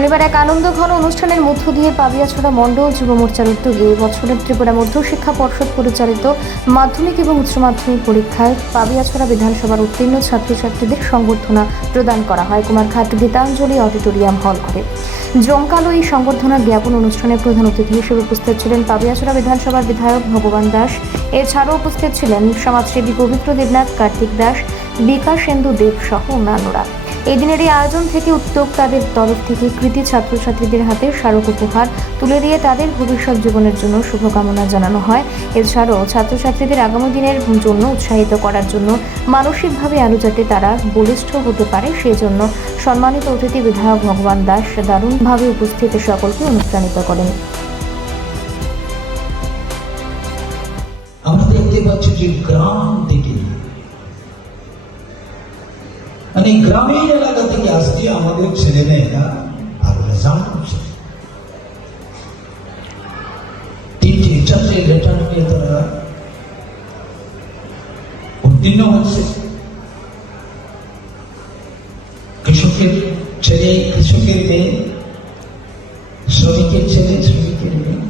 শনিবার এক আনন্দ ঘন অনুষ্ঠানের মধ্য দিয়ে পাবিয়াছড়া মণ্ডল যুব মোর্চার উদ্যোগে বছরের ত্রিপুরা মধ্যশিক্ষা পর্ষদ পরিচালিত মাধ্যমিক এবং উচ্চ মাধ্যমিক পরীক্ষায় পাবিয়াছড়া বিধানসভার উত্তীর্ণ ছাত্রছাত্রীদের সংবর্ধনা প্রদান করা হয়। কুমারঘাট গীতাঞ্জলি অডিটোরিয়াম হল করে জমকালো এই সংবর্ধনা জ্ঞাপন অনুষ্ঠানে প্রধান অতিথি হিসেবে উপস্থিত ছিলেন পাবিয়াছড়া বিধানসভার বিধায়ক ভগবান দাস। এছাড়াও উপস্থিত ছিলেন সমাজসেবী পবিত্র দেবনাথ, কার্তিক দাস বিকাশেন্দু দেব সহ অন্যান্যরা। এই দিনের এই আয়োজন থেকে উদ্যোক্তাদের তরফ থেকে কৃতি ছাত্রছাত্রীদের হাতে স্মারক উপহার তুলে দিয়ে তাদের ভবিষ্যৎ জীবনের জন্য শুভকামনা জানানো হয়। এছাড়াও ছাত্রছাত্রীদের আগামী দিনের জন্য উৎসাহিত করার জন্য মানসিকভাবে আরও যাতে তারা বলিষ্ঠ হতে পারে, সেজন্য সম্মানিত অতিথি বিধায়ক ভগবান দাস দারুণভাবে উপস্থিত সকলকে অনুপ্রাণিত করেন। আমরা দেখতে পাচ্ছি যে গ্রাম থেকে মানে গ্রামীণ এলাকা থেকে আসছে, আমাদের ছেলে মেয়েরা রেজাল্ট করছে তিনটে চারটে লেটার নিয়ে তারা উত্তীর্ণ হচ্ছে। কৃষকের ছেলে, কৃষকের মেয়ে, শ্রমিকের ছেলে, শ্রমিকের মেয়ে।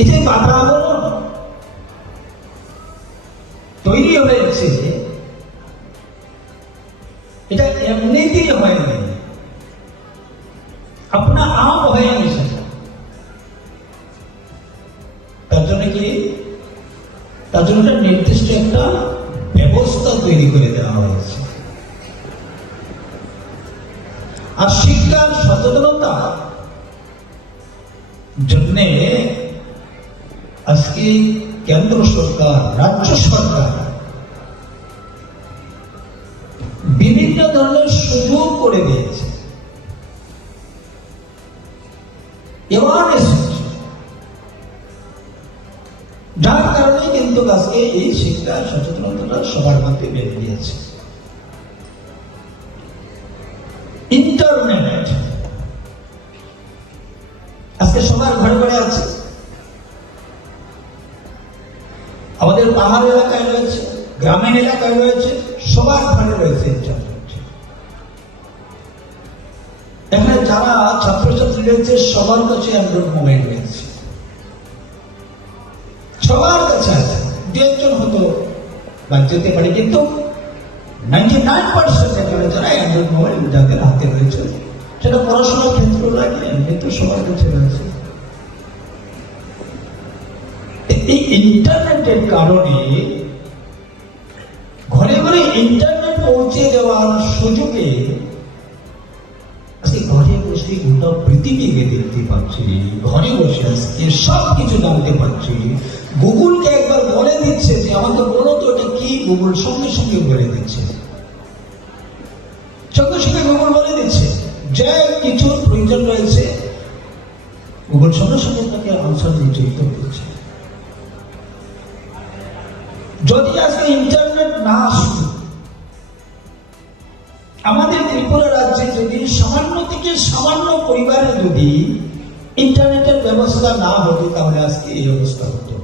এই যে বাতাবরণ। তৈরি হয়েছে এটা এমনিতেই হয়নি আপনা আপ হয়নি সেটা তার জন্য কি তার জন্য একটা নির্দিষ্ট একটা ব্যবস্থা তৈরি করে দেওয়া হয়েছে আর শিক্ষার সচেতনতা জন্যে আজকে কেন্দ্র সরকার রাজ্য সরকার ধরনের সুযোগ করে দিয়েছে। যার কারণে কিন্তু আজকে এই শিক্ষা সচেতনতাটা সবার মধ্যে বেড়ে ইন্টারনেট। আজকে সবার ঘরে ঘরে আছে। আমাদের পাহাড় এলাকায় রয়েছে, গ্রামীণ এলাকায় রয়েছে, সবার ঘরে রয়েছে ইন্টারনেট। ছাত্রছাত্রী রয়েছে সবার কাছে অ্যান্ড্রয়েড মোবাইল রয়েছে সবার কাছে আছে দু একজন হয়তো বাদ যেতে কিন্তু নাইনটি নাইন পার্সেন্ট এখানে যারা অ্যান্ড্রয়েড মোবাইল যাদের হাতে রয়েছে। সেটা পড়াশোনার ক্ষেত্রে লাগে এমনি সবার কাছে রয়েছে। এই ইন্টারনেটের কারণে ঘরে ঘরে ইন্টারনেট পৌঁছে দেওয়ার সুযোগে বসে গোটা পৃথিবীকে দেখতে পাচ্ছি, ঘরে বসে আজকে সব কিছু জানতে পারছি গুগলকে একবার বলে দিচ্ছে যে, আমাকে বলো তো এটা কি? গুগল সঙ্গে সঙ্গে বলে দিচ্ছে। সঙ্গে সঙ্গে গুগল বলে দিচ্ছে, যে প্রয়োজন রয়েছে। গুগল সঙ্গে সঙ্গে তাকে আনসার দিচ্ছে, উত্তর দিচ্ছে। যদি আজকে ইন্টারনেট না আসত আমাদের ত্রিপুরা রাজ্যে যদি সামান্য থেকে সামান্য পরিবারে যদি ইন্টারনেটের ব্যবস্থা না হতো, তাহলে আজকে এই অবস্থা হতো।